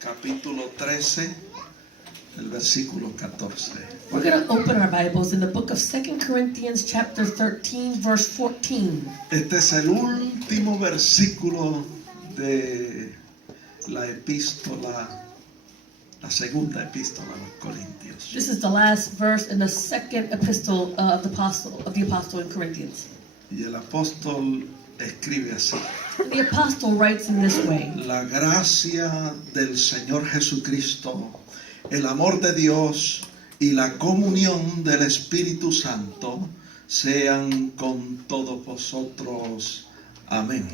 capítulo 13, el versículo 14. We're going to open our Bibles in the book of 2 Corinthians chapter 13, verse 14. Este es el último versículo de la epístola, la segunda epístola a los Corintios. This is the last verse in the second epistle of the apostle in Corinthians. Y el apóstol escribe así: The apostle writes in this way: La gracia del Señor Jesucristo, el amor de Dios y la comunión del Espíritu Santo sean con todos vosotros. Amén.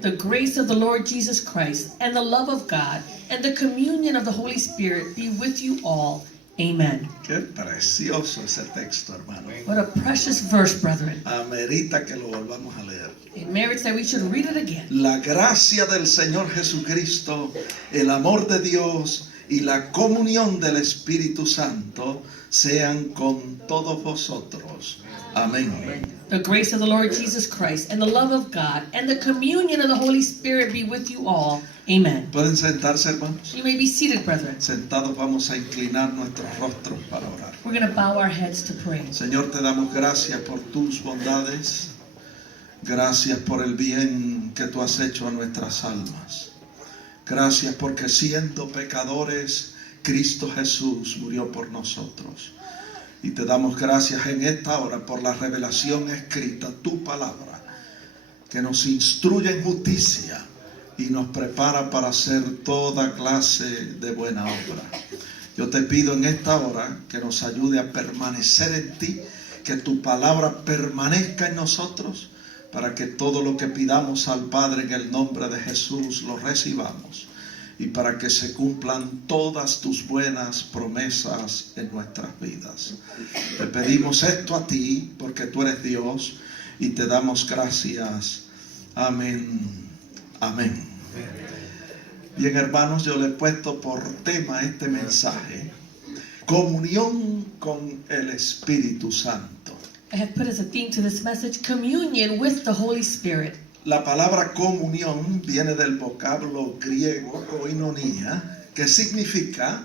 The grace of the Lord Jesus Christ and the love of God and the communion of the Holy Spirit be with you all. Amen. Qué precioso ese texto, hermano. What a precious verse, brethren. Amerita que lo volvamos a leer. It merits that we should read it again. La gracia del Señor Jesucristo, el amor de Dios y la comunión del Espíritu Santo sean con todos vosotros. Amén. The grace of the Lord Jesus Christ and the love of God and the communion of the Holy Spirit be with you all. Amen. ¿Pueden sentarse, hermanos? You may be seated, brethren. Sentados vamos a inclinar nuestros rostros para orar. We're going to bow our heads to pray. Señor, te damos gracias por tus bondades. Gracias por el bien que tú has hecho a nuestras almas. Gracias porque siendo pecadores, Cristo Jesús murió por nosotros. Y te damos gracias en esta hora por la revelación escrita, tu palabra, que nos instruye en justicia y nos prepara para hacer toda clase de buena obra. Yo te pido en esta hora que nos ayude a permanecer en ti, que tu palabra permanezca en nosotros, para que todo lo que pidamos al Padre en el nombre de Jesús lo recibamos, y para que se cumplan todas tus buenas promesas en nuestras vidas. Te pedimos esto a ti, porque tú eres Dios, y te damos gracias. Amén. Amén. Bien, hermanos, yo le he puesto por tema este mensaje: comunión con el Espíritu Santo. I have put as a theme to this message, communion with the Holy Spirit. La palabra comunión viene del vocablo griego koinonia, que significa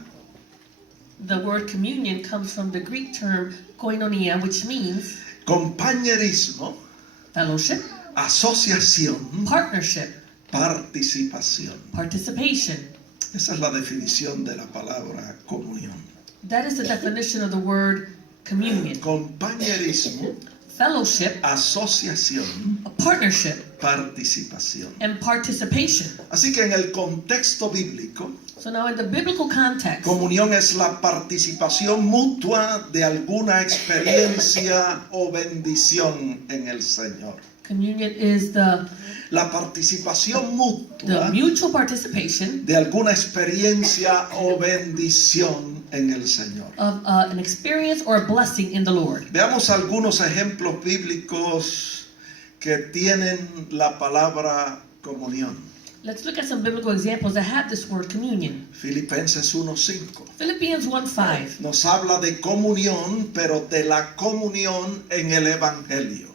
The word communion comes from the Greek term koinonia, which means compañerismo, fellowship, asociación, partnership, participación. participation. Esa es la definición de la palabra comunión. That is the definition of the word communion. Compañerismo, Fellowship, asociación, a partnership, participación. and participation. Así que en el contexto bíblico, So now in the biblical context, comunión es la participación mutua de alguna experiencia o bendición en el Señor. communion is La participación the mutua mutual participation de alguna experiencia o bendición en el Señor. of an experience or a blessing in the Lord. Veamos algunos ejemplos bíblicos que tienen la palabra comunión. Let's look at some biblical examples that have this word communion. Filipenses 1:5 Philippians 1:5 nos habla de comunión, pero de la comunión en el Evangelio.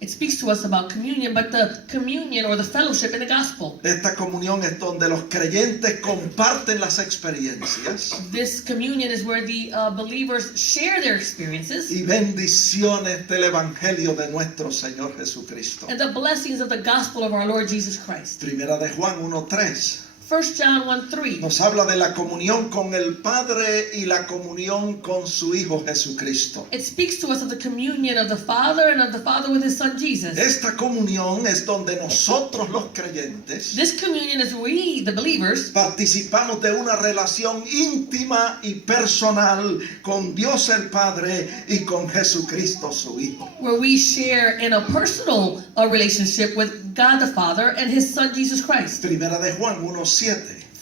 It speaks to us about communion, but the communion or the fellowship in the gospel. Esta comunión es donde los creyentes comparten las experiencias This communion is where the believers share their experiences y bendiciones del Evangelio de nuestro Señor Jesucristo. and the blessings of the gospel of our Lord Jesus Christ. Primera de Juan 1:3 1 John 1:3 nos habla de la comunión con el Padre y la comunión con su Hijo Jesucristo. It speaks to us of the communion of the Father and of the Father with His Son Jesus. Esta comunión es donde nosotros los creyentes This communion is we, the believers, participamos de una relación íntima y personal con Dios el Padre y con Jesucristo su Hijo. where we share in a personal relationship with God the Father and His Son Jesus Christ. Primera de Juan 1:7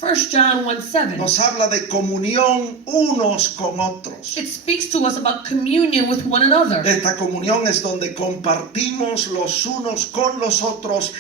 1 John 1:7 nos habla de comunión unos con otros. It speaks to us about communion with one another. Esta comunión es donde compartimos los unos con los otros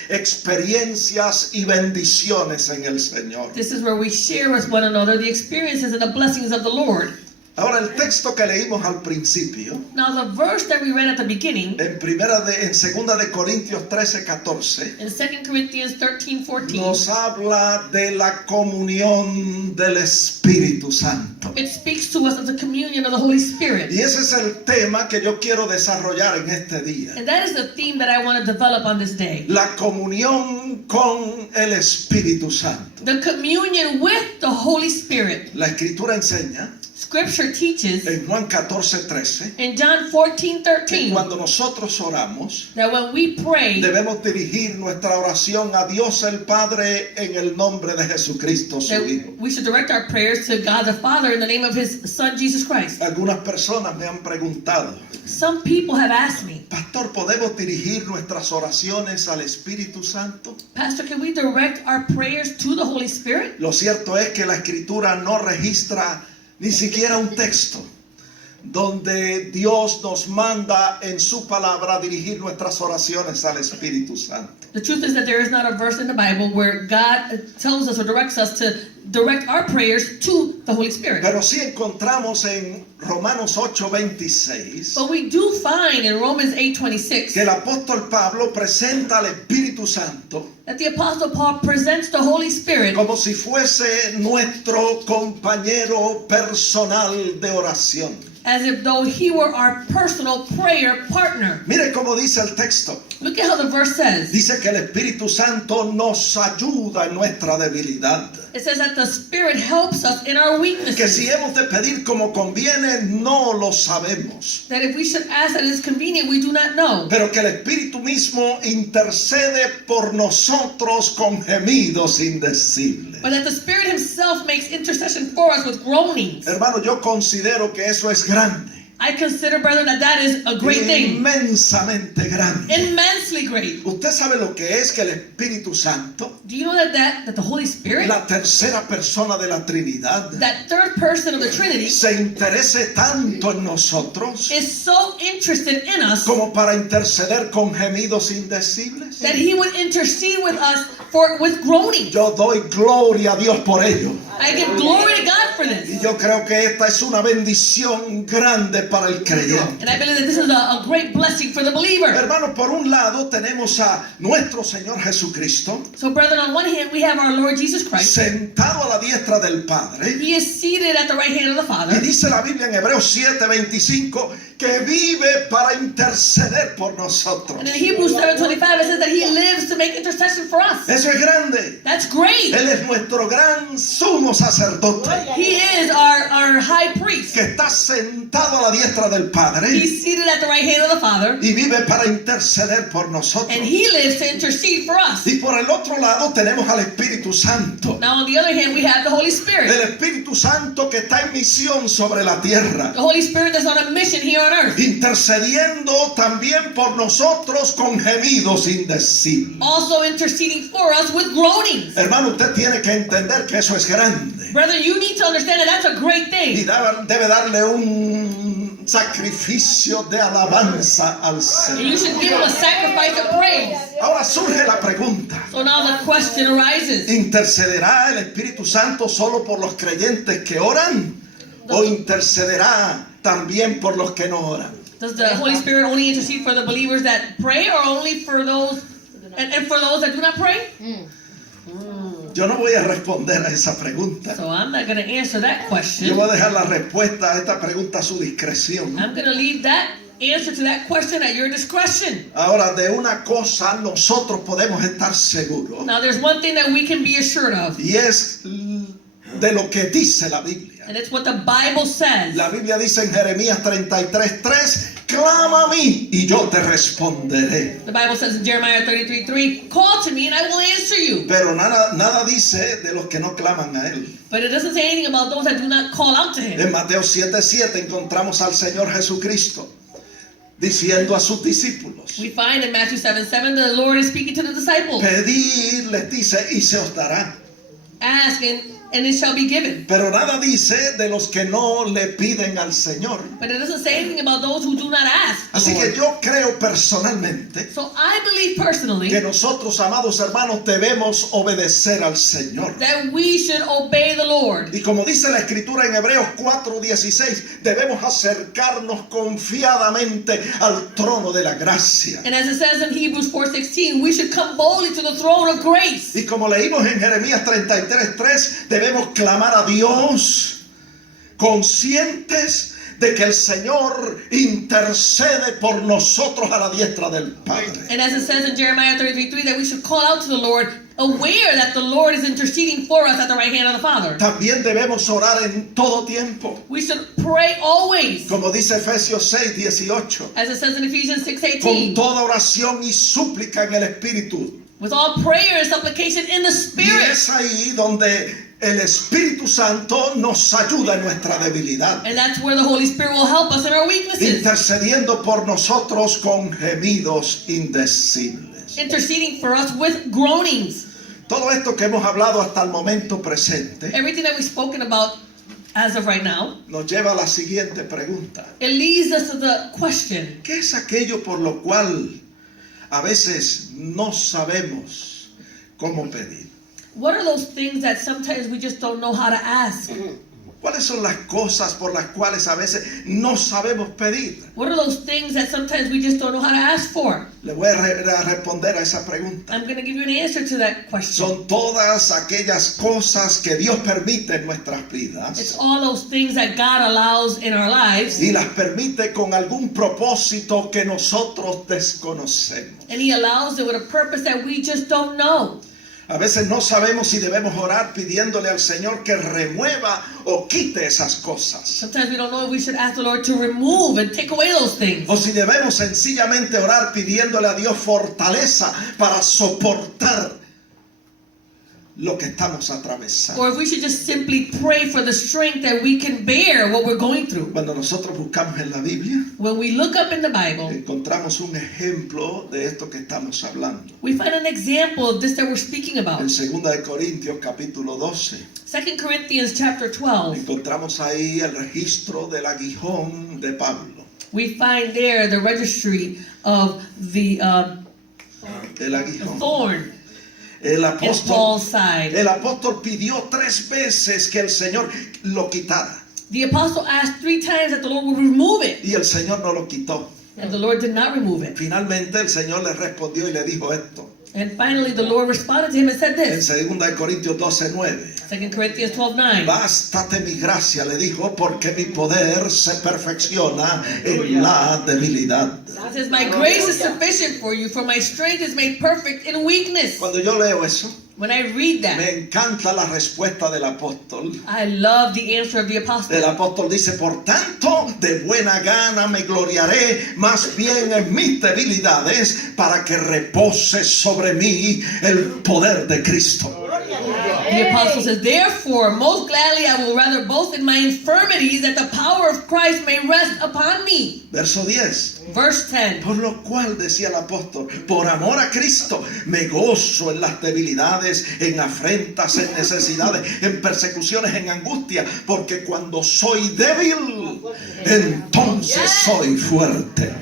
experiencias y bendiciones en el Señor. This is where we share with one another the experiences and the blessings of the Lord. Ahora el texto que leímos al principio, Now the verse that we read at the beginning en segunda de Corintios 13:14, in 2 Corinthians 13:14, nos habla de la comunión del Espíritu Santo. it speaks to us of the communion of the Holy Spirit. Y ese es el tema que yo quiero desarrollar en este día. And that is the theme that I want to develop on this day. La comunión con el Espíritu Santo. The communion with the Holy Spirit. La Escritura enseña Scripture teaches en Juan 14:13 in John que 14:13 cuando nosotros oramos that when we pray, debemos dirigir nuestra oración a Dios el Padre en el nombre de Jesucristo su that Hijo. we should direct our prayers to God the Father in the name of His Son Jesus Christ. Algunas personas me han preguntado, Some people have asked me, Pastor, ¿podemos dirigir nuestras oraciones al Espíritu Santo? Pastor, can we direct our prayers to the Holy Spirit? Lo cierto es que la Escritura no registra ni siquiera un texto donde Dios nos manda en su palabra dirigir nuestras oraciones al Espíritu Santo. The truth is that there is not a verse in the Bible where God tells us or directs us to direct our prayers to the Holy Spirit. Pero sí encontramos en Romanos 8:26 But we do find in Romans 8:26 que el apóstol Pablo presenta al Espíritu Santo that the Apostle Paul presents the Holy Spirit como si fuese nuestro compañero personal de oración. as if though he were our personal prayer partner. Mire cómo dice el texto. Look at how the verse says. Dice que el Espíritu Santo nos ayuda en nuestra debilidad. It says that the Spirit helps us in our Que weaknesses. si hemos de pedir como conviene, no lo sabemos. That if we should ask that it is convenient, we do not know. Pero que el Espíritu mismo intercede por nosotros con gemidos indecibles. But that the Spirit Himself makes intercession for us with groanings. Hermano, yo considero que eso es grande. I consider, brethren, that that is a great thing. Inmensamente grande. Immensely great. ¿Usted sabe lo que es que el Espíritu Santo, Do you know that the Holy Spirit, la tercera persona de la Trinidad, that third person of the Trinity, se interese tanto en nosotros is so interested in us como para interceder con gemidos indecibles? that He would intercede with us with groaning? Yo doy gloria a Dios por ello. I give glory to God for Y this. yo creo que esta es una bendición grande para el creyente. And I believe that this is a great blessing for the believer. Hermano, por un lado tenemos a nuestro Señor Jesucristo So, brethren, on one hand, we have our Lord Jesus Christ. sentado a la diestra del Padre. He is seated at the right hand of the Y Father. dice la Biblia en Hebreos 7:25 que vive para interceder por nosotros. And in Hebrews 7:25, it says that He lives to make intercession for us. Eso es grande. That's great. Él es nuestro gran sumo sacerdote He is our high priest. que está sentado a la diestra del Padre He's seated at the right hand of the Father. y vive para interceder por nosotros. And He lives to intercede for us. Y por el otro lado tenemos al Espíritu Santo. Now, on the other hand, we have the Holy El Spirit. Espíritu Santo que está en misión sobre la tierra, The Holy Spirit is on a mission here on earth. intercediendo también por nosotros con gemidos indecibles. Also interceding for us with groanings. Hermano, usted tiene que entender que eso es grande. Brother, you need to understand that that's a great Y thing. debe darle un sacrificio de alabanza al And Señor. you should give Him a sacrifice of praise. Ahora surge la pregunta. So now the question arises. ¿Intercederá el Espíritu Santo solo por los creyentes que oran? ¿O intercederá también por los que no oran? Does the Holy Spirit only intercede for the believers that pray, or only for those and for those that do not pray? Yo no voy a responder a esa pregunta. So I'm not going to answer that Yo question. voy a dejar la respuesta a esta pregunta a su discreción. I'm going to leave that answer to that question at your discretion. Ahora, de una cosa nosotros podemos estar seguros, Now, there's one thing that we can be assured of, y es de lo que dice la Biblia. and it's what the Bible says. La Biblia dice en Jeremías 33:3, clama a mí y yo te responderé. The Bible says in Jeremiah 33:3, call to me and I will answer you. Pero nada dice de los que no claman a Él. But it doesn't say anything about those that do not call out to Him. En Mateo 7:7 encontramos al Señor Jesucristo diciendo a sus discípulos, We find in Matthew 7:7, the Lord is speaking to the disciples. pedid, les dice, y se os dará. Ask and it shall be given. Pero nada dice de los que no le piden al Señor. But it doesn't say anything about those who do not ask. the Así que Lord. yo creo personalmente So I believe personally que nosotros, amados hermanos, debemos obedecer al Señor. that we should obey the Lord. Y como dice la escritura en Hebreos 4:16, debemos acercarnos confiadamente al trono de la gracia. And as it says in Hebrews 4:16, we should come boldly to the throne of grace. Y como leímos en Jeremías 33:3, debemos clamar a Dios conscientes de que el Señor intercede por nosotros a la diestra del Padre. And as it says in Jeremiah 33:3, that we should call out to the Lord, aware that the Lord is interceding for us at the right hand of the Father. También debemos orar en todo tiempo, We should pray always, como dice Efesios 6:18, as it says in Ephesians con 6:18, toda oración y súplica en el Espíritu. with all prayer and supplication in the Y Spirit. es ahí donde el Espíritu Santo nos ayuda en nuestra debilidad, And that's where the Holy Spirit will help us in our weaknesses, intercediendo por nosotros con gemidos indecibles. interceding for us with groanings. Todo esto que hemos hablado hasta el momento presente Everything that we've spoken about as of right now, nos lleva a la siguiente pregunta. it leads us to the question, ¿Qué es aquello por lo cual a veces no sabemos cómo pedir? what are those things that sometimes we just don't know how to ask? ¿Cuáles son las cosas por las cuales a veces no sabemos pedir? What are those things that sometimes we just don't know how to ask for? Le voy a responder a esa pregunta. I'm going to give you an answer to that question. Son todas aquellas cosas que Dios permite en nuestras It's vidas all those things that God allows in our lives, y las permite con algún propósito que nosotros desconocemos. and He allows it with a purpose that we just don't know. A veces no sabemos si debemos orar pidiéndole al Señor que remueva o quite esas cosas. Sometimes we don't know if we should ask the Lord to remove and take away those things. O si debemos sencillamente orar pidiéndole a Dios fortaleza para soportar lo que estamos atravesando. Or if we should just simply pray for the strength that we can bear what we're going through. Cuando nosotros buscamos en la Biblia, When we look up in the Bible, encontramos un ejemplo de esto que estamos hablando. we find an example of this that we're speaking about. En 2 de Corintios capítulo 12, 2 Corinthians chapter 12, encontramos ahí el registro del aguijón de Pablo. we find there the registry of the El aguijón. thorn El in apóstol, Paul's side. el apóstol pidió 3 veces que el Señor lo quitara. The apostle asked 3 times that the Lord would remove it, Y el Señor no lo quitó. and the Lord did not remove it. Finalmente el Señor le respondió y le dijo esto. And finally the Lord responded to him and said En this, 2 de Corintios 12:9. 2 Corinthians 12:9. Bástate mi gracia, le dijo, porque mi poder se perfecciona en la debilidad. It says, my grace is sufficient for you, for my strength is made perfect in weakness. Cuando yo leo eso, When I read that, me encanta la respuesta del apóstol. I love the answer of the apostle. El apóstol dice, por tanto, de buena gana me gloriaré más bien en mis debilidades para que repose sobre mí el poder de Cristo. The apostle says, therefore, most gladly I will rather boast in my infirmities, that the power of Christ may rest upon me. Verso 10. Verse 10. Por lo cual, decía el apóstol, por amor a Cristo, me gozo en las debilidades, en afrentas, en necesidades, en persecuciones, en angustia, porque cuando soy débil, entonces soy fuerte.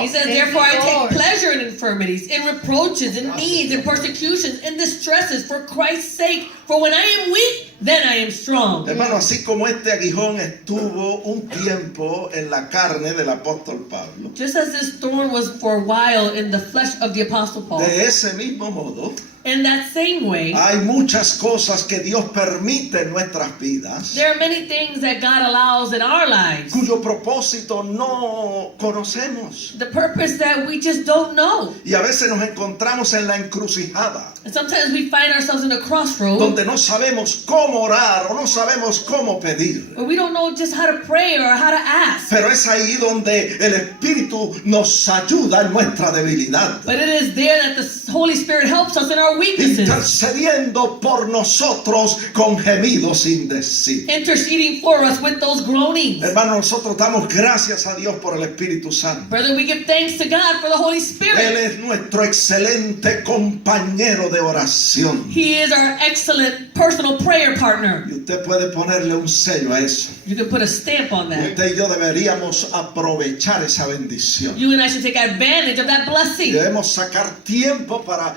He says, therefore I take pleasure in infirmities, in reproaches, in needs, in persecutions, in distresses, for Christ's sake. For when I am weak, then I am strong. Hermano, así como este aguijón estuvo un tiempo en la carne del apóstol Pablo, Just as this thorn was for a while in the flesh of the apostle Paul, de ese mismo modo, in that same way, hay muchas cosas que Dios permite en nuestras vidas, there are many things that God allows in our lives. cuyo propósito no conocemos. The purpose that we just don't know. Y a veces nos encontramos en la encrucijada, And sometimes we find ourselves in a crossroad donde no sabemos cómo orar o no sabemos cómo pedir. where we don't know just how to pray or how to ask. Pero es ahí donde el Espíritu nos ayuda en nuestra debilidad, But it is there that the Holy Spirit helps us in our weaknesses, intercediendo por nosotros con gemidos indecibles. interceding for us with those groanings. Hermano, nosotros damos gracias a Dios por el Espíritu Santo. Brother, we give thanks to God for the Holy Él Spirit. es nuestro excelente compañero de oración. He is our excellent personal prayer partner. Y usted puede ponerle un sello a eso. You can put a stamp on that. Usted y yo deberíamos aprovechar esa bendición. You and I should take advantage of that blessing. Debemos sacar tiempo para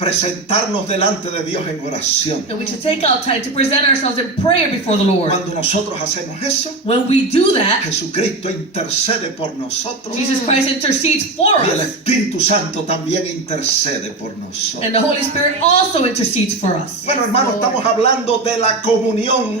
presentarnos delante de Dios en oración. And we should take out time to present ourselves in prayer before the Lord. Cuando nosotros hacemos eso, When we do that, Jesucristo intercede por nosotros Jesus Christ intercedes for y el us. Espíritu Santo también intercede por nosotros. And the Holy Spirit also intercedes for us. Bueno, hermano, estamos hablando de la comunión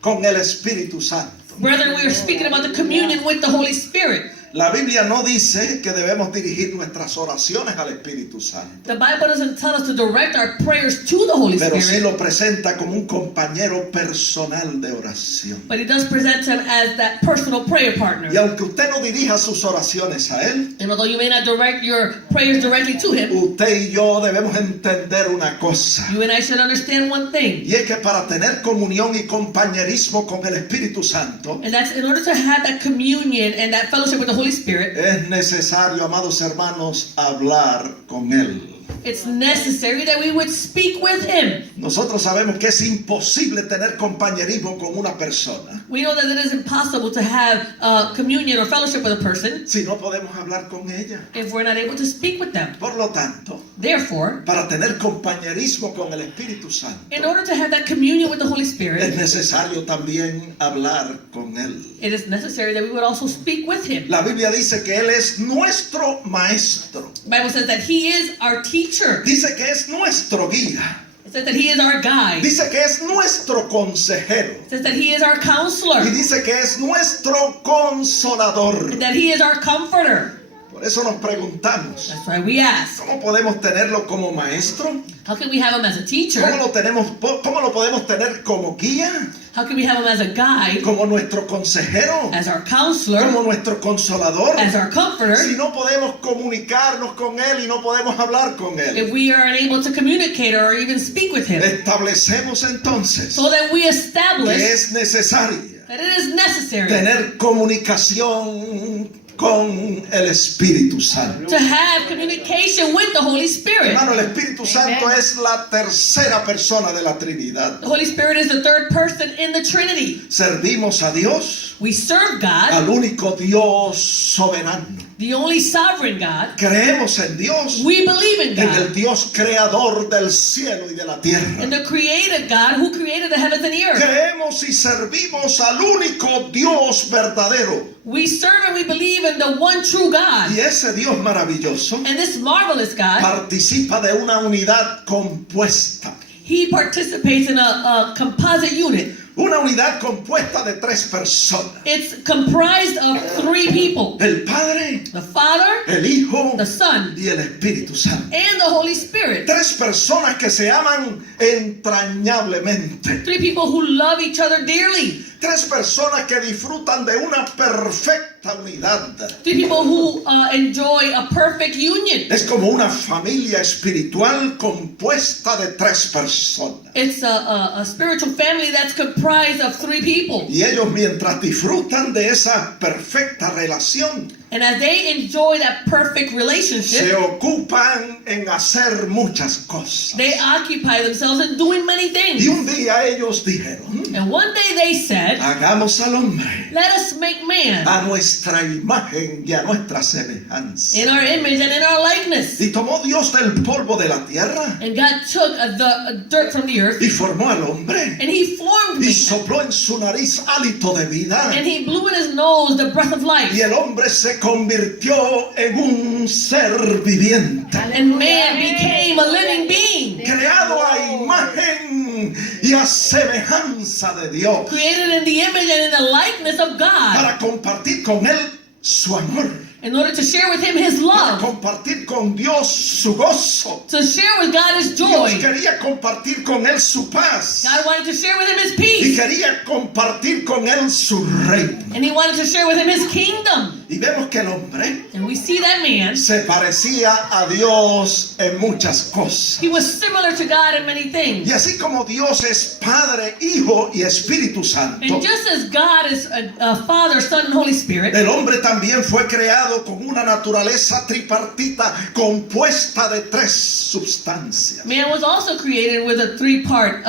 con el Espíritu Santo. Brethren, we are speaking about the communion with the Holy Spirit. La Biblia no dice que debemos dirigir nuestras oraciones al Espíritu Santo, The Bible doesn't tell us to direct our prayers to the Holy pero sí Spirit, lo presenta como un compañero personal de oración. but it does present him as that personal prayer partner. Y aunque usted no dirija sus oraciones a Él, And although you may not direct your prayers directly to him, usted y yo debemos entender una cosa. you and I should understand one thing. Y es que para tener comunión y compañerismo con el Espíritu Santo, And that's in order to have that communion and that fellowship with the Holy Spirit, es necesario, amados hermanos, hablar con Él. it's necessary that we would speak with him. Nosotros sabemos que es imposible tener compañerismo con una persona We know that it is impossible to have communion or fellowship with a person si no podemos hablar con ella. if we're not able to speak with them. Por lo tanto, Therefore, para tener compañerismo con el Espíritu Santo, in order to have that communion with the Holy es Spirit, necesario también hablar con Él. it is necessary that we would also speak with him. La Biblia dice que Él es nuestro maestro. The Bible says that he is our teacher. Dice que es nuestro guía. It says that he is our guide. Dice que es nuestro consejero. It says that he is our counselor. Y dice que es nuestro consolador. And that he is our comforter. Por eso nos preguntamos, That's why we ask, ¿cómo podemos tenerlo como maestro? how can we have him as a teacher? ¿Cómo lo podemos tener como guía? How can we have him as a guide, ¿Como nuestro consejero? as our counselor, ¿Como nuestro consolador? as our comforter, Si no podemos comunicarnos con Él y no podemos hablar con Él. if we are unable to communicate or even speak with him? Establecemos entonces So that we que establish es necesaria that it is necessary tener comunicación con el Espíritu Santo. to have communication with the Holy Spirit. Hermano, el Espíritu Santo es la tercera persona de la Trinidad. The Holy Spirit is the third person in the Trinity. Servimos a Dios, We serve God, al único Dios soberano. the only sovereign God. Creemos en Dios, We believe in en el God, Dios creador del cielo y de la tierra. in the created God who created the heavens and the earth. Creemos y servimos al único Dios verdadero. We serve and we believe in the one true God. Y ese Dios maravilloso And this marvelous God, participa de una unidad compuesta. he participates in a composite unit. Una unidad compuesta de tres personas. It's comprised of three people: El Padre, the Father, el Hijo the Son, y el Espíritu Santo. and the Holy Spirit. Tres personas que se aman entrañablemente. Three people who love each other dearly. Tres personas que disfrutan de una perfecta unidad. Three people who enjoy a perfect union. Es como una familia espiritual compuesta de tres personas. It's a spiritual family that's comprised of three people. Y ellos, mientras disfrutan de esa perfecta relación, And as they enjoy that perfect se relationship, ocupan en hacer muchas cosas. they occupy themselves in doing many Y things. un día ellos dijeron, And one day they said, hagamos al hombre let us make man a nuestra imagen y a nuestra semejanza. in our image and in our likeness. Y tomó Dios del polvo de la tierra And God took the dirt from the earth y formó al hombre and he formed y man. sopló en su nariz hálito de vida. And he blew in his nose the breath of life. Y el hombre se convirtió en un ser viviente, And man became a living being, creado a imagen y a semejanza de Dios, created in the image and in the likeness of God, para compartir con él su amor, in order to share with him his para love, compartir con Dios su gozo. to share with God his Dios joy. quería compartir con él su paz God wanted to share with him his y peace, quería compartir con él su reino. and he wanted to share with him his kingdom. Y vemos que el hombre And we see that man, se parecía a Dios en muchas cosas. he was similar to God in many things. Y así como Dios es Padre, Hijo y Espíritu Santo, And just as God is a Father, Son, and Holy Spirit, el hombre también fue creado creado con una naturaleza tripartita compuesta de 3 sustancias. Man was also created with a 3-part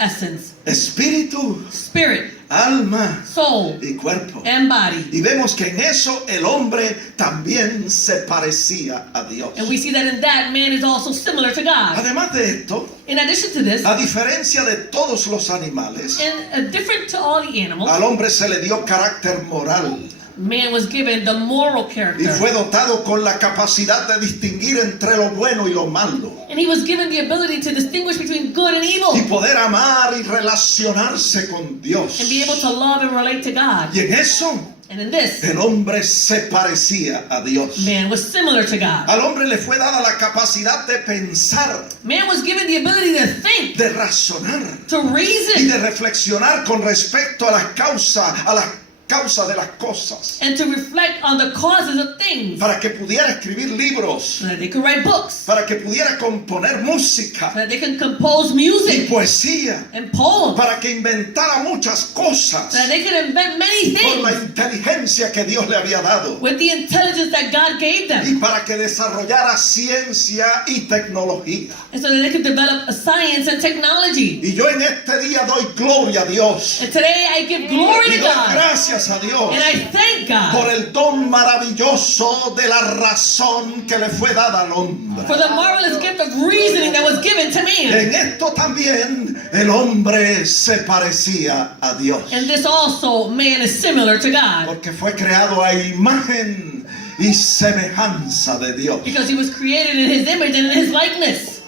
essence. Espíritu, Spirit, alma soul, y cuerpo. and body. Y vemos que en eso el hombre también se parecía a Dios. And we see that in that, man is also similar to God. Además de esto, In addition to this, a diferencia de todos los animales, and different to all the animals, al hombre se le dio carácter moral man was given the moral y character. fue dotado con la capacidad de distinguir entre lo bueno y lo malo, And he was given the ability to distinguish between good and evil. y poder amar y relacionarse con Dios. And be able to love and relate to God. Y en eso And in this, el hombre se parecía a Dios. man was similar to God. Al hombre le fue dada la capacidad de pensar, Man was given the ability to think, de razonar to y reason, de reflexionar con respecto a las causas de las cosas, and to reflect on the causes of things, para que pudiera escribir libros, so that they could write books, para que pudiera componer so música that they can compose y music poesía, and poems, para que inventara muchas cosas so that they could invent many con la things inteligencia que Dios le había dado, with the intelligence that God gave them, y para que desarrollara ciencia y tecnología. and so that they could develop a science and technology. Y yo en este día doy gloria a Dios And today I give glory y to doy God, gracias a Dios and I thank por God el don maravilloso de la razón que le fue dada al hombre. for the marvelous gift of reasoning that was given to man. En esto también el hombre se parecía a Dios, And this also, man is similar to God, porque fue creado a imagen y semejanza de Dios. because he was created in his image and in his likeness.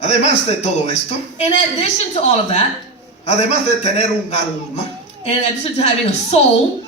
Además de todo esto, In addition to all of that, además de tener un alma, in addition to having a soul,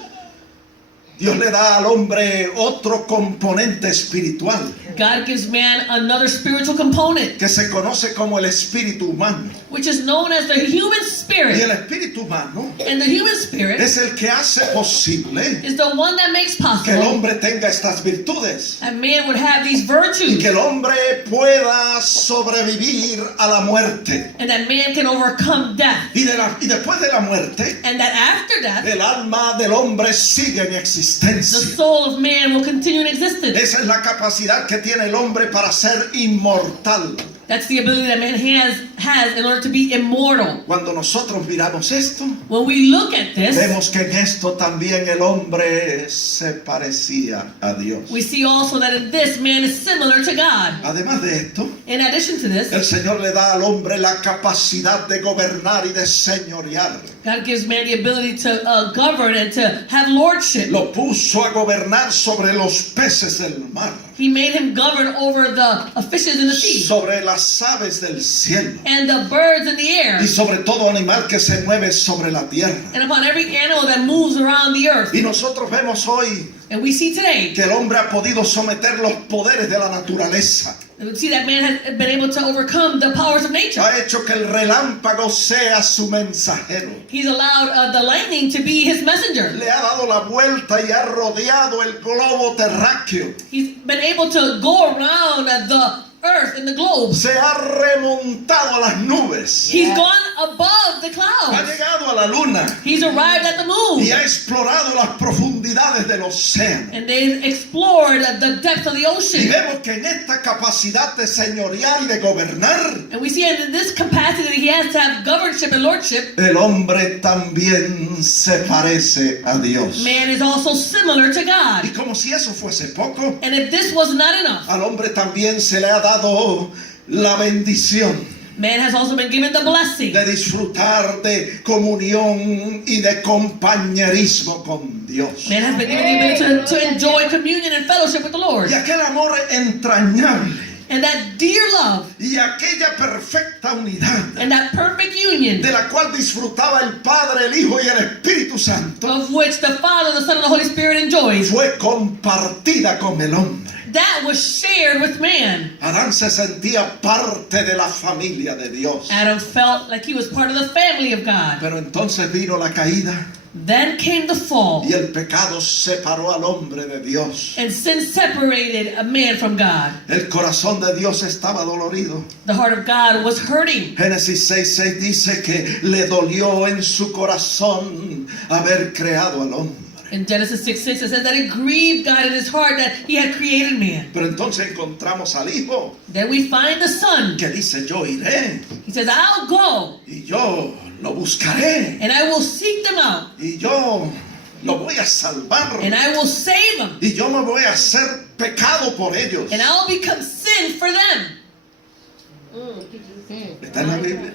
Dios le da al hombre otro componente espiritual God gives man another spiritual component, que se conoce como el espíritu humano. which is known as the human Y spirit. el espíritu humano And the human spirit es el que hace posible is the one that makes que el possible hombre tenga estas virtudes that man would have these y virtues, que el hombre pueda sobrevivir a la muerte. and that man can overcome death, Y después de la muerte, and that after death, el alma del hombre sigue en the existencia. soul of man will continue in existence. Esa es la capacidad que tiene el hombre para ser inmortal. That's the ability that man has in order to be immortal. Cuando nosotros miramos esto, When we look at this, vemos que en esto también el hombre se parecía a Dios. we see also that in this, man is similar to God. Además de esto, In addition to this, el Señor le da al hombre la capacidad de gobernar y de señorear. God gives man the ability to govern and to have lordship. Lo puso a gobernar sobre los peces del mar, He made him govern over the fishes in the sea sobre las aves del cielo and the birds in the air y sobre todo animal que se mueve sobre la tierra. and upon every animal that moves around the earth. Y nosotros vemos hoy And we see today, que el hombre ha podido someter los poderes de la naturaleza. we see that man has been able to overcome the powers of nature. Ha hecho que el relámpago sea su mensajero. He's allowed the lightning to be his messenger. Le ha dado la vuelta y ha rodeado el globo terráqueo. He's been able to go around the earth and the globe. Se ha remontado a las nubes. He's gone above the Ha clouds. llegado a la luna He's arrived at the moon. y ha explorado las profundidades del océano. And they've explored the depth of the Y ocean. vemos que en esta capacidad de señorear y de gobernar, And we see in this capacity that he has to have governorship and lordship, el hombre también se parece a Dios. man is also similar to Y God. como si eso fuese poco, And if this was not enough, al hombre también se le ha dado la bendición man has also been given the blessing de disfrutar de comunión y de compañerismo con Dios. Man has been given the ability to enjoy communion and fellowship with the Lord. Y aquel amor entrañable And that dear love y aquella perfecta unidad and that perfect union de la cual disfrutaba el Padre, el Hijo y el Espíritu Santo of which the Father, the Son, and the Holy Spirit enjoys, fue compartida con el hombre. that was shared with man. Adán se sentía parte de la familia de Dios. Adam felt like he was part of the family of God. Pero entonces vino la caída Then came the fall, y el pecado separó al hombre de Dios. and sin separated a man from God. El corazón de Dios estaba dolorido. The heart of God was hurting. Génesis 6:6 dice que le dolió en su corazón haber creado al hombre. In Genesis 6:6 it says that it grieved God in his heart that he had created man. Pero entonces encontramos al Hijo Then we find the Son. que dice, yo iré He says, I'll go y yo lo buscaré and I will seek them out y yo lo voy a salvar and I will save them y yo me voy a hacer pecado por ellos. and I'll become sin for them. Está en la Biblia.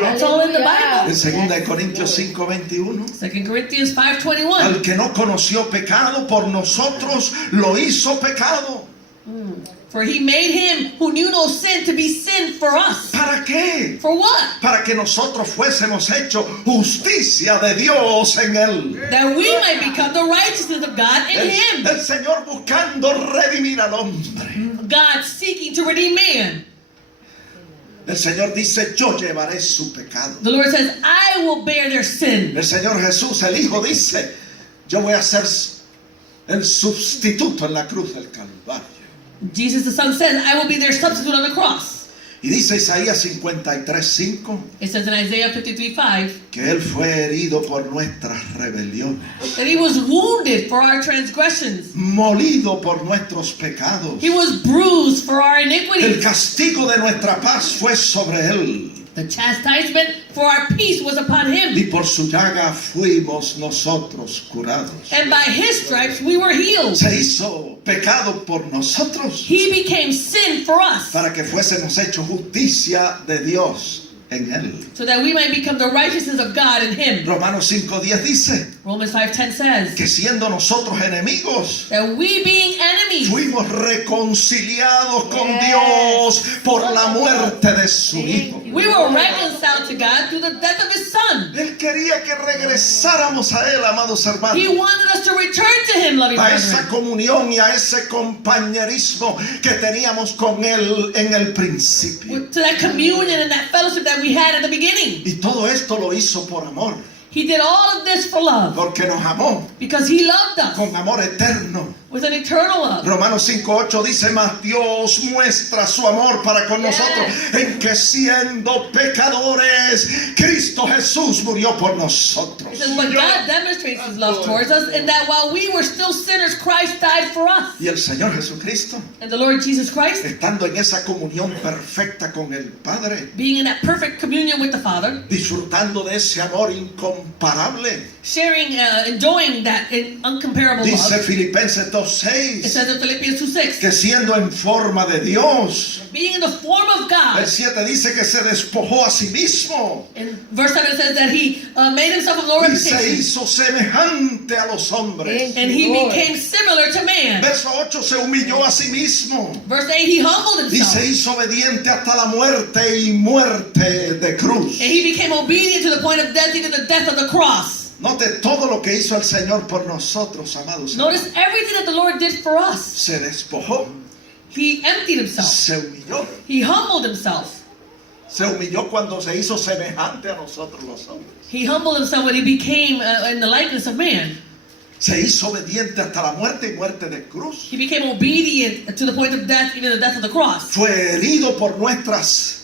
That's all in the Bible. En 2 Corintios 5:21. 2 Corinthians 5:21. Al que no conoció pecado, por nosotros lo hizo pecado. For he made him who knew no sin to be sin for us. ¿Para qué? For what? Para que nosotros fuésemos hechos justicia de Dios en él. That we might become the righteousness of God in him. El Señor buscando redimir al hombre. God seeking to redeem man. El Señor dice, yo llevaré su pecado. The Lord says, I will bear their sin. El Señor Jesús, el Hijo, dice, yo voy a ser el sustituto en la cruz del Calvario. Jesus the Son says, I will be their substitute on the cross. Y dice Isaías 53:5 It says in Isaiah 53:5 que Él fue herido por nuestras rebeliones, that he was wounded for our transgressions. molido por nuestros pecados. He was bruised for our El iniquities. castigo de nuestra paz fue sobre Él. The chastisement for our peace was upon him. Y por su llaga fuimos nosotros curados. And by his stripes we were healed. Se hizo pecado por nosotros He became sin for us, para que fuésemos hechos justicia de Dios en Él. so that we might become the righteousness of God in him. Romanos 5:10 dice Romans 5:10 says que siendo nosotros enemigos, that we being enemies, fuimos reconciliados con Dios por la muerte de su Hijo. we were reconciled to God through the death of his Son. Él quería que regresáramos a Él, amados hermanos, He wanted us to return to him, loving a esa brethren, comunión y a ese compañerismo que teníamos con Él en el principio. to that communion and that fellowship that we had at the beginning. Y todo esto lo hizo por amor, He did all of this for love, porque nos amó because he loved us con amor eterno. with an eternal love. Romanos 5:8 dice, mas Dios muestra su amor para con nosotros en que siendo pecadores, Cristo Jesús murió por nosotros. It says, when God demonstrates his love towards us, and that while we were still sinners, Christ died for us. Y el Señor Jesucristo, And the Lord Jesus Christ, estando en esa comunión perfecta con el Padre, being in that perfect communion with the Father, disfrutando de ese amor incomparable, sharing, enjoying that uncomparable dice love. Filipenses It 2:6, says in Philippians 2:6, que siendo en forma de Dios, being in the form of el God. 7 dice que se despojó a sí mismo In verse 7 it says that he made himself of no y se reputation, hizo semejante a los hombres. and he became similar to man. Verso 8, se humilló a sí mismo Verse 8, he humbled y se himself, hizo obediente hasta la muerte y muerte de cruz. and he became obedient to the point of death, even the death of the cross. Note todo lo que hizo el Señor por nosotros, amados. Notice everything that the Lord did for us. Se despojó, He emptied himself. se humilló. He humbled himself. Se humilló cuando se hizo semejante a nosotros los hombres. He humbled himself when he became in the likeness of man. Se hizo obediente hasta la muerte y muerte de cruz. He became obedient to the point of death, even the death of the cross. Fue herido por nuestras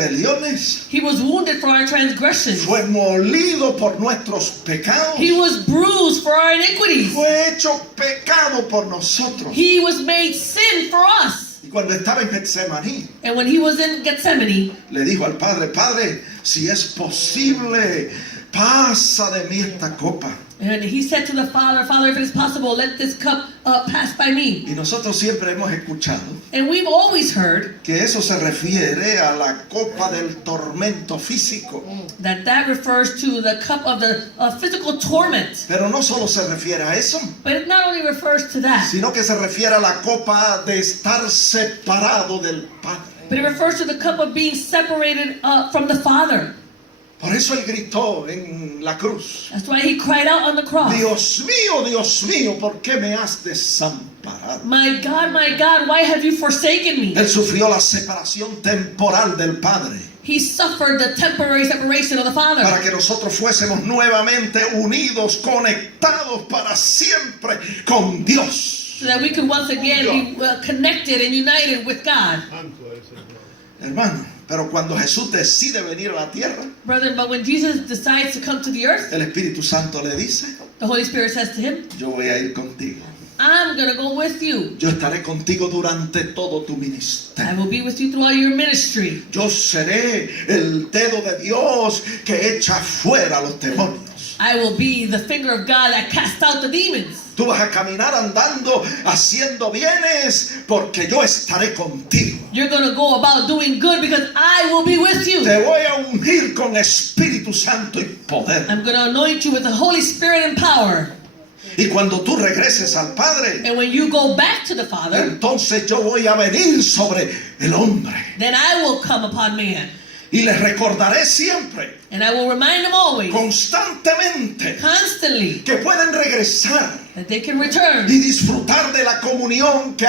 rebeliones. He was wounded for our transgressions. Fue molido por nuestros pecados. He was bruised for our iniquities. Fue hecho pecado por nosotros. He was made sin for us. Y cuando estaba en Getsemaní, And when he was in Gethsemane, le dijo al Padre, Padre, si es posible, pasa de mí esta copa. and he said to the Father, Father, if it is possible, let this cup pass by me. Y nosotros siempre hemos escuchado And we've always heard que eso se refiere a la copa del tormento físico. that refers to the cup of the physical torment. Pero no solo se refiere a eso, But it not only refers to that, sino que se refiere a la copa de estar separado del Padre. but it refers to the cup of being separated from the Father. Por eso él gritó en la cruz, That's why he cried out on the cross, Dios mío, ¿por qué me has desamparado? my God, why have you forsaken me? Él sufrió la separación temporal del Padre He suffered the temporary separation of the para Father, que nosotros fuésemos nuevamente unidos, conectados para siempre con Dios. so that we could once again be connected and united with God. Hermano, pero cuando Jesús decide venir a la tierra, Brethren, but when Jesus decides to come to the earth, el Espíritu Santo le dice, The Holy Spirit says to him, yo voy a ir contigo. I'm going to go with you. Yo estaré contigo durante todo tu I ministerio. will be with you throughout your ministry. Yo seré el dedo de Dios que echa fuera los demonios. I will be the finger of God that casts out the demons. Tú vas a caminar andando, haciendo bienes, porque yo estaré contigo. You're going to go about doing good because I will be with you. Te voy a ungir con Espíritu Santo y poder. I'm going to anoint you with the Holy Spirit and power. Y cuando tú regreses al Padre, And when you go back to the Father, entonces yo voy a venir sobre el hombre. then I will come upon man. Y les recordaré siempre, And I will remind them always, constantemente, constantly, que pueden regresar that they can return y disfrutar de la comunión que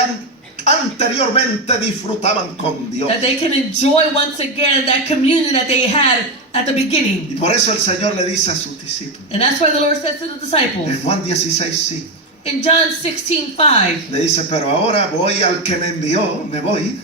anteriormente disfrutaban con Dios. that they can enjoy once again that communion that they had at the beginning. Y por eso el Señor le dice a sus discípulos, And that's why the Lord says to the disciples en Juan 16:5, in John 16:5, le dice, pero ahora voy al que me envió, me voy,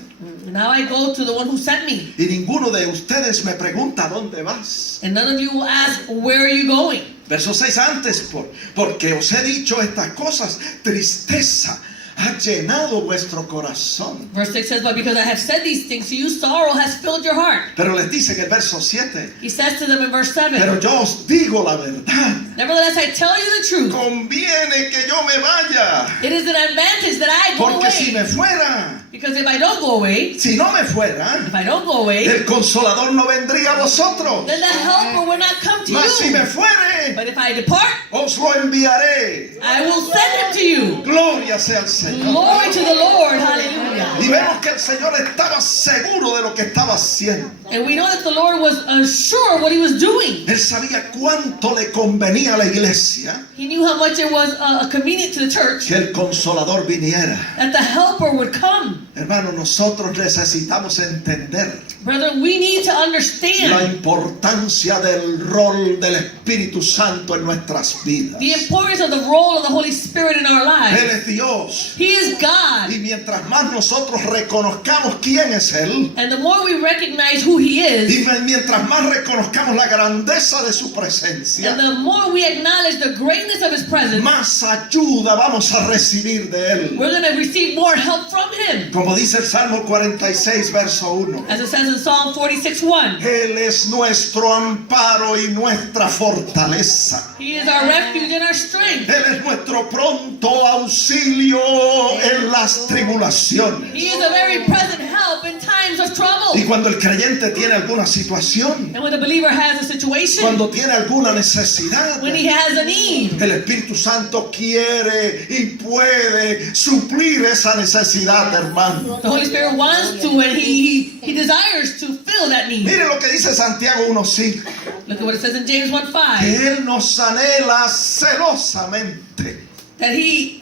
now I go to the one who sent me. y ninguno de ustedes me pregunta dónde vas. And none of you will ask, where are you going? Verso 6 antes, porque os he dicho estas cosas, tristeza ha llenado vuestro corazón. Verse 6 says, but because I have said these things to you, sorrow has filled your heart. Pero les dice en el verso 7, He says to them in verse 7, pero yo os digo la verdad, nevertheless I tell you the truth. conviene que yo me vaya, It is an advantage that I go porque si away. me fuera, Because if I don't go away, si no me fuera, if I don't go away, el consolador no vendría a vosotros, then the helper will not come to mas si me you. fuere, But if I depart, os lo enviaré. I will send him to you. Gloria sea al Señor. Glory to the Lord. Hallelujah. Y vemos que el Señor estaba seguro de lo que estaba haciendo. And we know that the Lord was sure of what he was doing. Él sabía cuánto le convenía a la iglesia He knew how much it was convenient to the church que el consolador viniera. that the helper would come. Hermano, nosotros necesitamos entender Brethren, we need to la understand importancia del rol del Espíritu Santo en nuestras vidas. the importance of the role of the Holy Spirit in our Él lives. es Dios. He is God. Y mientras más nosotros reconozcamos quién es Él, And the more we recognize who he is, y mientras más reconozcamos la grandeza de su presencia, and the more we acknowledge the greatness of his presence, más ayuda vamos a recibir de Él. we're going to receive more help from him. Como dice el Salmo 46, verso 1. As it says in Psalm 46:1, Él es nuestro amparo y nuestra fortaleza. he is our refuge and our strength. Él es nuestro pronto auxilio en las tribulaciones. He is a very present help in times of trouble. Y cuando el creyente tiene alguna situación, And when the believer has a situation, cuando tiene alguna necesidad, when he has a need, el Espíritu Santo quiere y puede suplir esa necesidad, hermano. the Holy Spirit wants to, and he desires to fill that need. Mire lo que dice Santiago 1:5. Look at what it says in James 1:5, Que Él nos anhela celosamente. that he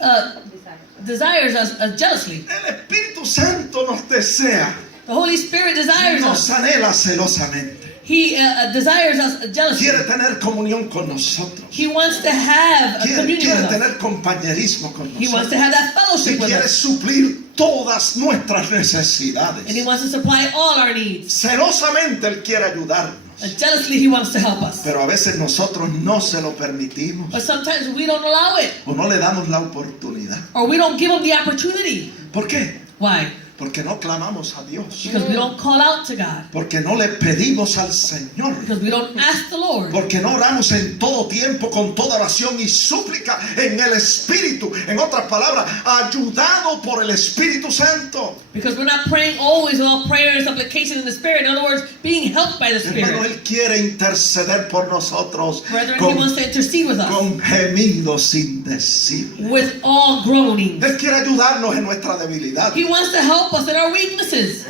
desires us jealously. El Espíritu Santo nos desea, The Holy Spirit desires nos us. anhela celosamente. He desires us jealously. Quiere tener comunión con nosotros. He wants to have a communion Quiere with us. tener compañerismo con He wants to nosotros. have that Y fellowship with quiere us. suplir todas nuestras And he necesidades. wants to supply all our needs. Celosamente Él quiere ayudarnos. And jealously, he wants to help us. Pero a veces nosotros no se lo permitimos But sometimes we don't allow it, o no le damos la oportunidad. or we don't give him the opportunity. ¿Por qué? Why? Porque no clamamos a Dios. Because we don't call out to God. Porque no le pedimos al Señor. Because we don't ask the Lord. Porque no oramos en todo tiempo con toda oración y súplica en el Espíritu. En otras palabras, ayudado por el Espíritu Santo. Because we're not praying always with all prayer and supplication in the Spirit. In other words, being helped by the Hermano, Spirit. Él quiere interceder por nosotros Brethren, he wants to intercede with us con gemidos indecibles. with all groaning. Él quiere ayudarnos en nuestra debilidad. He wants to help us in our weaknesses.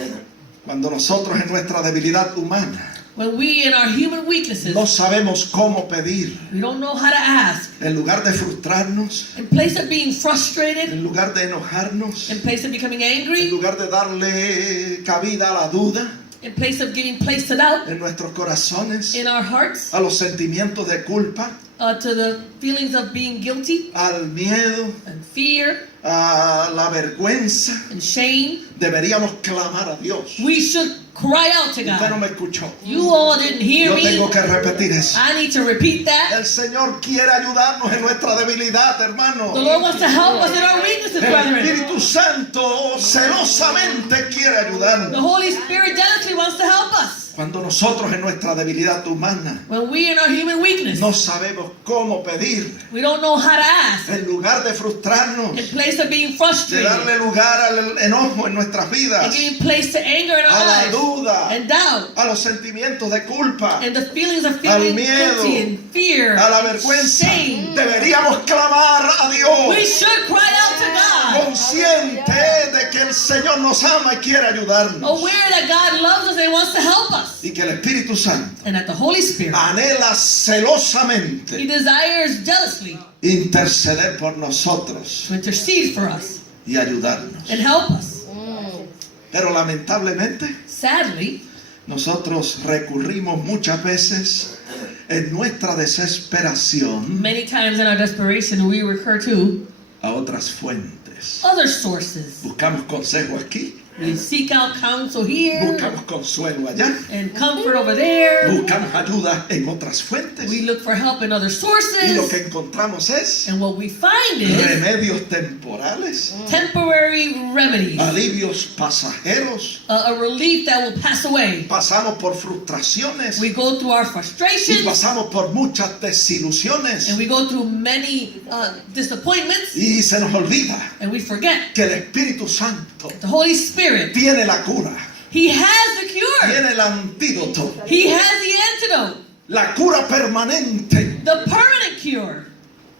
Cuando nosotros en nuestra debilidad humana When we, in our human weaknesses, no sabemos cómo pedir, we don't know how to ask. en lugar de frustrarnos, In place of being frustrated, en lugar de enojarnos, in place of becoming en angry, lugar de darle cabida a la duda in place of giving place to doubt en nuestros corazones, in our hearts, a los sentimientos de culpa, to the feelings of being guilty al miedo, and fear a la vergüenza, and shame, deberíamos clamar a Dios. we should cry out to Usted no God. me escuchó. You all didn't hear Yo me. tengo que repetir eso. I need to repeat that. El Señor quiere ayudarnos en nuestra debilidad, hermano. The Lord wants to help us in our weaknesses, El brethren. Espíritu Santo celosamente quiere The ayudarnos. Holy Spirit jealously wants to help us. Cuando nosotros en nuestra debilidad humana When we in our human weakness, no sabemos cómo pedir, we don't know how to ask. en lugar de frustrarnos, In place of being de frustrated, darle lugar al enojo en nuestras and vidas, giving place to anger in a our la lives, duda, and doubt, a los sentimientos de culpa, and the feelings of feeling miedo, guilty and fear, a la vergüenza, shame. deberíamos clamar a We Dios, should cry out to God, consciente de que el Señor nos ama y quiere ayudarnos, aware that God loves us and wants to help us, y que el Espíritu Santo and that the Holy Spirit, anhela He celosamente desires jealously interceder por nosotros to intercede for us y ayudarnos. and help us. Pero lamentablemente Sadly, nosotros recurrimos muchas veces en nuestra desesperación many times in our desperation, we recur to a otras fuentes. other sources. Buscamos consejo aquí, We seek out counsel here buscamos consuelo allá, and comfort over there. buscamos ayuda en otras fuentes. We look for help in other Y lo que sources. encontramos es And what we find is remedios temporales, temporary remedies, alivios pasajeros. a relief that will pass away. Pasamos por frustraciones We go through our y frustrations pasamos por muchas desilusiones and we go through many disappointments, y se nos olvida and we forget que el Espíritu Santo the Holy Spirit. tiene la cura, He has the cure. tiene el antídoto, He has the antidote, la cura permanente the permanent cure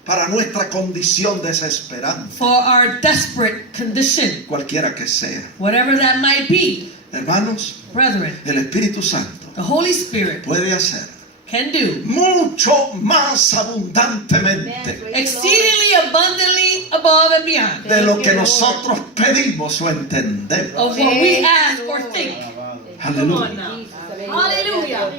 para nuestra condición desesperante, for our desperate condition, cualquiera que sea. whatever that might be. Hermanos, Brethren, el Espíritu Santo the Holy Spirit puede hacer can do mucho más abundantemente exceedingly abundantly above and beyond de lo que nosotros pedimos o entendemos. of what we ask or think. Come on Aleluya. now. Hallelujah.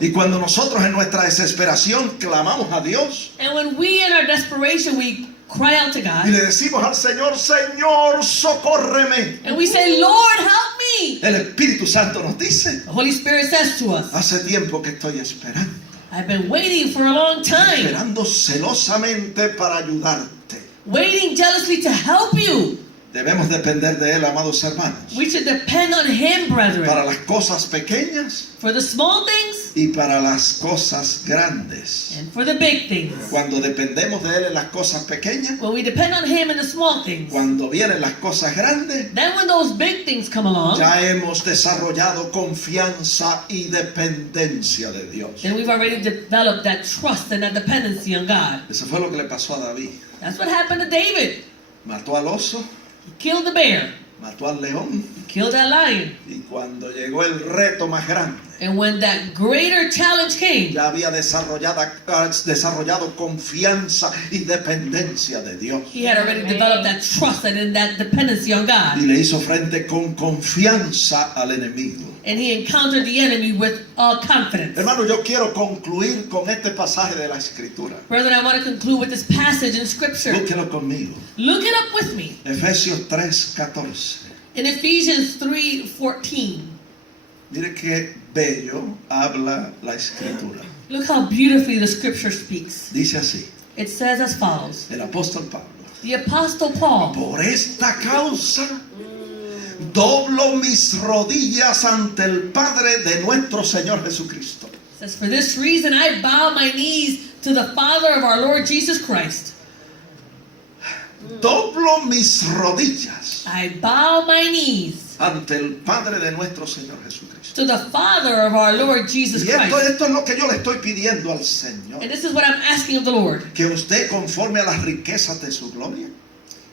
Y cuando nosotros en nuestra desesperación clamamos a Dios And when we in our desperation, we cry out to y God le decimos al Señor, Señor, socórreme, and we say, Lord, help me. el Espíritu Santo nos dice, The Holy Spirit says to us, hace tiempo que estoy esperando, I've been waiting for a long time, esperando celosamente para ayudarte. waiting jealously to help you. Debemos depender de Él, amados hermanos, We should depend on Him, para brethren, las cosas pequeñas for the small things y para las cosas grandes. and for the big things. Cuando dependemos de Él en las cosas pequeñas, When we depend on Him in the small things, cuando vienen las cosas grandes, then when those big things come along, ya hemos desarrollado confianza y dependencia de Dios. then we've already developed that trust and that dependency on God. Eso fue lo que le pasó a David. That's what happened to David. Mató al oso, He killed the bear, mató al león, he killed that lion. y cuando llegó el reto más grande, And when that greater challenge came, ya había desarrollado confianza y dependencia de Dios. he had already developed that trust and in that dependency on Y God. le hizo frente con confianza al enemigo. And he encountered the enemy with all confidence. Hermano, yo quiero concluir con este pasaje de la Escritura. Brethren, I want to conclude with this passage in Scripture. Búsquelo conmigo. Look it up with me. Efesios 3:14. In Ephesians 3:14. Mire qué bello habla la Escritura. Look how beautifully the Scripture speaks. Dice así, It says as follows. el apóstol Pablo. The Apostle Paul, Por esta causa doblo mis rodillas ante el Padre de nuestro Señor Jesucristo. says, for this reason I bow my knees to the Father of our Lord Jesus Christ. Doblo mis rodillas I bow my knees ante el Padre de nuestro Señor Jesucristo. to the Father of our Lord Jesus Y esto Christ. es lo que yo le estoy pidiendo al Señor. And this is what I'm asking of the Lord, Que usted, conforme a las riquezas de su gloria,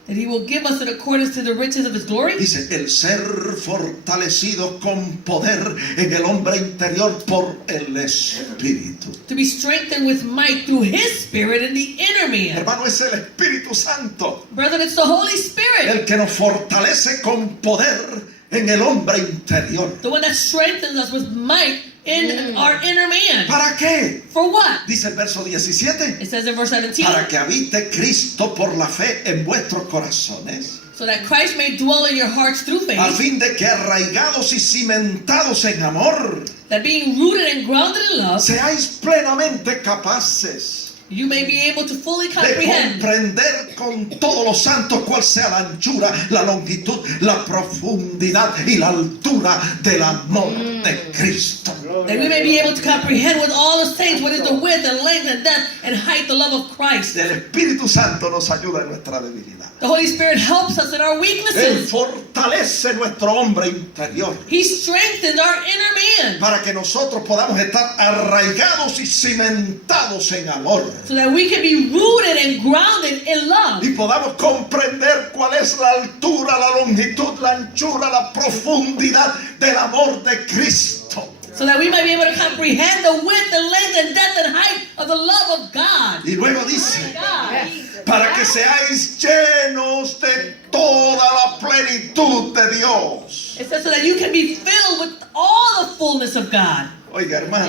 that He will give us in accordance to the riches of His glory, dice, el ser fortalecido con poder en el hombre interior por el Espíritu. to be strengthened with might through His Spirit in the inner man. Hermano, es el Espíritu Santo Brethren, it's the Holy Spirit, el que nos fortalece con poder en el hombre interior. the one that strengthens us with might in our inner man. ¿Para qué? For what? Dice el verso 17. It says in verse 17, Para que habite Cristo por la fe en vuestros corazones, So that Christ may dwell in your hearts through faith. A fin de que arraigados y cimentados en amor, That being rooted and grounded in love, seáis plenamente capaces you may be able to fully de comprehend comprender con todos los santos cuál sea la anchura, la longitud, la profundidad y la altura del amor de Cristo. that we may be able to comprehend with all the saints what is the width and length and depth and height the love of Christ. El Espíritu Santo nos ayuda en nuestra debilidad. The Holy Spirit helps us in our Él weaknesses. fortalece nuestro hombre interior He strengthens our inner man para que nosotros podamos estar arraigados y cimentados en amor so that we can be rooted and grounded in love. y podamos comprender cuál es la altura, la longitud, la anchura, la profundidad del amor de Cristo. So that we might be able to comprehend the width and length and depth and height of the love of God. Y luego dice, God. para que seáis llenos de toda la plenitud de Dios. It says so that you can be filled with all the fullness of God. Oiga, hermano,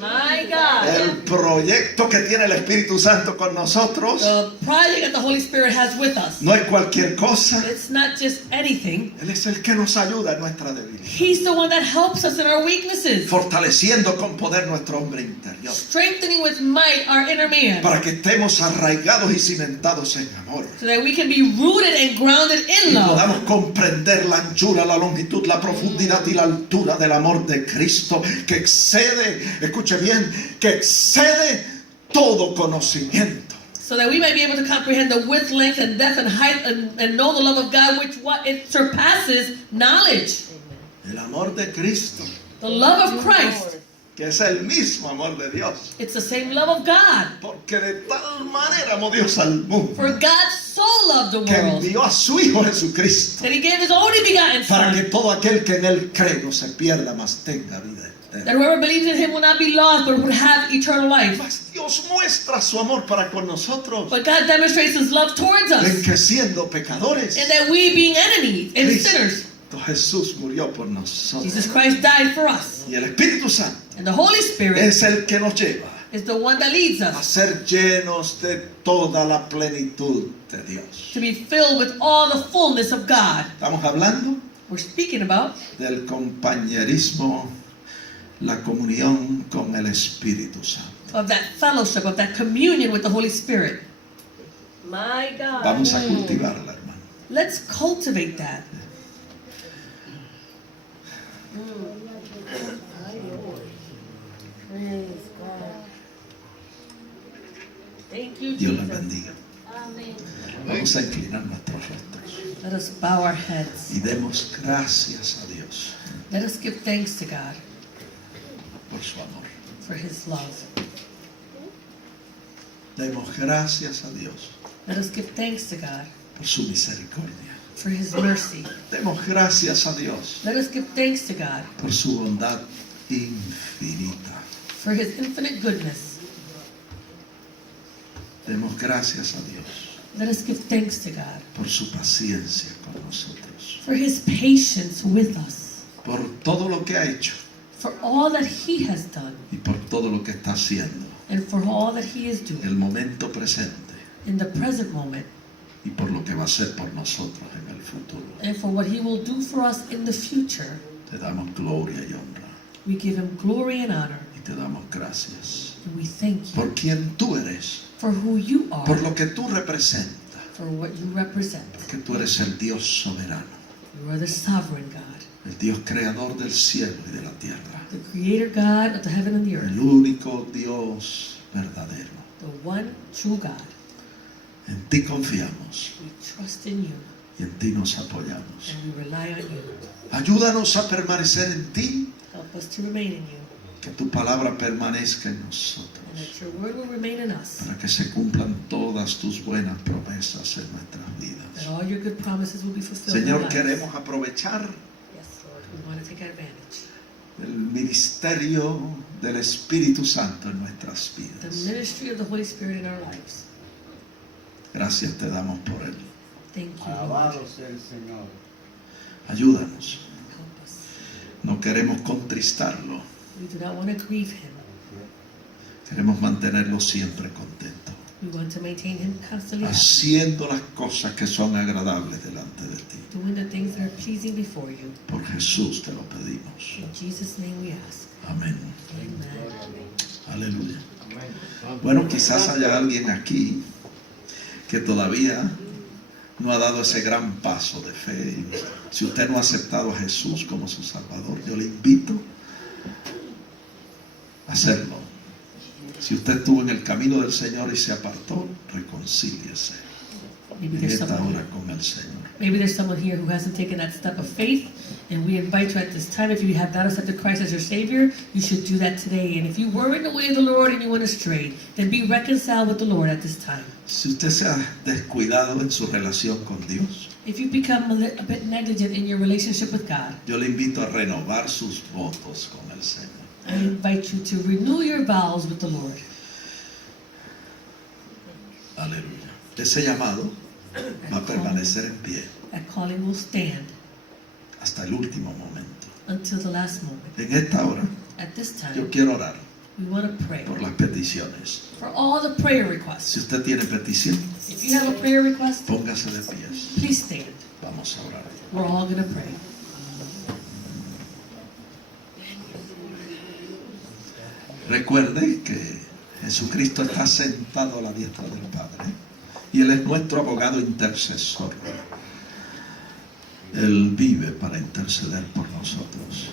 My God. el proyecto que tiene el Espíritu Santo con nosotros The project that the Holy Spirit has with us. no es cualquier cosa. It's not just anything. Él es el que nos ayuda en nuestra debilidad, He's the one that helps us in our weaknesses. fortaleciendo con poder nuestro hombre interior, Strengthening with might our inner man. para que estemos arraigados y cimentados en amor. So that we can be rooted and grounded Y in love. podamos comprender la anchura, la longitud, la profundidad y la altura del amor de Cristo, que excede, escuche bien, que excede todo conocimiento. So that we might be able to comprehend the width, length, and depth and height and know the love of God, which what it surpasses knowledge. El amor de Cristo, The love of Christ. que es el mismo amor de Dios. It's the same love of God. Porque de tal manera amó Dios al mundo, For God so loved the que world envió a su Hijo Jesucristo, that He gave His only begotten para que Son, todo aquel que en Él cree no se pierda, mas tenga vida eterna. that whoever believes in Him will not be lost, but would have eternal life. Mas Dios muestra su amor para con nosotros, But God demonstrates His love towards en us, que siendo pecadores, and that we, being enemies and Cristo sinners, Jesús murió por nosotros. Jesus Christ died for us. Y el Espíritu Santo And the Holy Spirit es el que nos lleva is the one that leads a us ser llenos de toda la plenitud de Dios. to be filled with all the fullness of God. Estamos hablando We're speaking about del compañerismo, la comunión con el Espíritu Santo. of that fellowship, of that communion with the Holy Spirit. My God. Vamos a cultivarla, hermano. Let's cultivate that. Thank you, Dios les Jesus. bendiga. Vamos a inclinar nuestros rostros Let us bow our heads. y demos gracias a Dios Let us give thanks to God por su amor. for His love. Demos gracias a Dios Let us give thanks to God por su misericordia. for His mercy. Demos gracias a Dios Let us give thanks to God por su bondad infinita. for His infinite goodness. Demos gracias a Dios Let us give thanks to God por su paciencia con nosotros, for His patience with us, por todo lo que ha hecho for all that He has done, y por todo lo que está haciendo and for all that He is en doing el momento presente in the present moment, y por lo que va a hacer por nosotros en el futuro. and for what He will do for us in the future. Te damos gloria y honra We give Him glory and honor, y te damos gracias and we thank you por quien tú eres, for who you are, por lo que tú representas, for what you represent. que tú eres el Dios soberano, You are the sovereign God, el Dios creador del cielo y de la tierra, the creator God of the heaven and the earth, el único Dios verdadero. the one true God. En ti confiamos We trust in you y en ti nos apoyamos. and we rely on you. Ayúdanos a permanecer en ti, Help us to remain in you, que tu palabra permanezca en and nosotros, that your word will remain in us, para que se cumplan todas tus buenas promesas en nuestras that vidas. all your good promises will be fulfilled in our Señor, lives. queremos aprovechar Yes, Lord, we want to take advantage. el ministerio del Espíritu Santo en nuestras The vidas. ministry of the Holy Spirit in our lives. Gracias te damos por él. Thank you, Lord. Alabado sea el Señor. Ayúdanos. Help us. No queremos contristarlo. We do not want to grieve Him. Queremos mantenerlo siempre contento. We want to maintain Him constantly happy, haciendo las cosas que son agradables delante de ti. doing the things that are pleasing before you. Por Jesús te lo pedimos. In Jesus' name we ask. Amén. Amen. Aleluya. Bueno, quizás haya alguien aquí que todavía no ha dado ese gran paso de fe. Si usted no ha aceptado a Jesús como su Salvador, yo le invito a hacerlo. Si usted estuvo en el camino del Señor y se apartó, reconcíliese Maybe en there's esta someone hora con el Señor. Maybe there's someone here who hasn't taken that step of faith, and we invite you at this time. If you have not accepted Christ as your Savior, you should do that today. And if you were in the way of the Lord and you went astray, then be reconciled with the Lord at this time. Si usted se ha descuidado en su relación con Dios, If you become a bit negligent in your relationship with God, yo le invito a renovar sus votos con el Señor. I invite you to renew your vows with the Lord. Aleluya. Ese llamado va a permanecer en pie That calling will stand hasta el último momento. until the last moment. En esta hora, At this yo time, quiero orar we want to pray por las peticiones. for all the prayer requests. Si usted tiene petición, If you have a prayer request, póngase de pies. please stand. Vamos a orar. We're all going to pray. Recuerde que Jesucristo está sentado a la diestra del Padre y Él es nuestro abogado intercesor. Él vive para interceder por nosotros.